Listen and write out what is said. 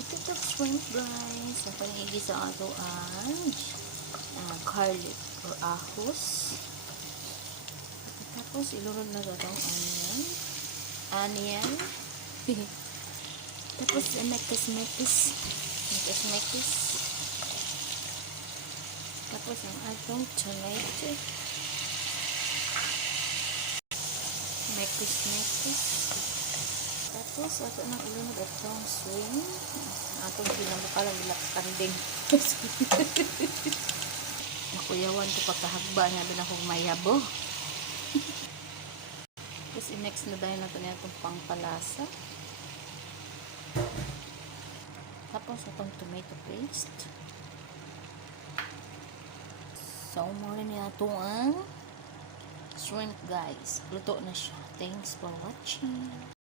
Butit of shrimp, guys. Ang panigis sa ato ang garlic or ahos. Tapos, ilunod na ito ang onion. Onion. Tapos, mekis-mekis. Mekis-mekis. Tapos, ang atong tomato. Mekis-mekis. Tapos, ato nang ilunod itong swing. Atong pinamukalang bilak kanding. Nakuyawan ko pagkahagba nga din akong mayabo. Tapos, i-mix na dahil natin itong pangpalasa. Tapos, itong tomato paste. So, muna niya ito ang shrimp, guys. Luto na siya. Thanks for watching.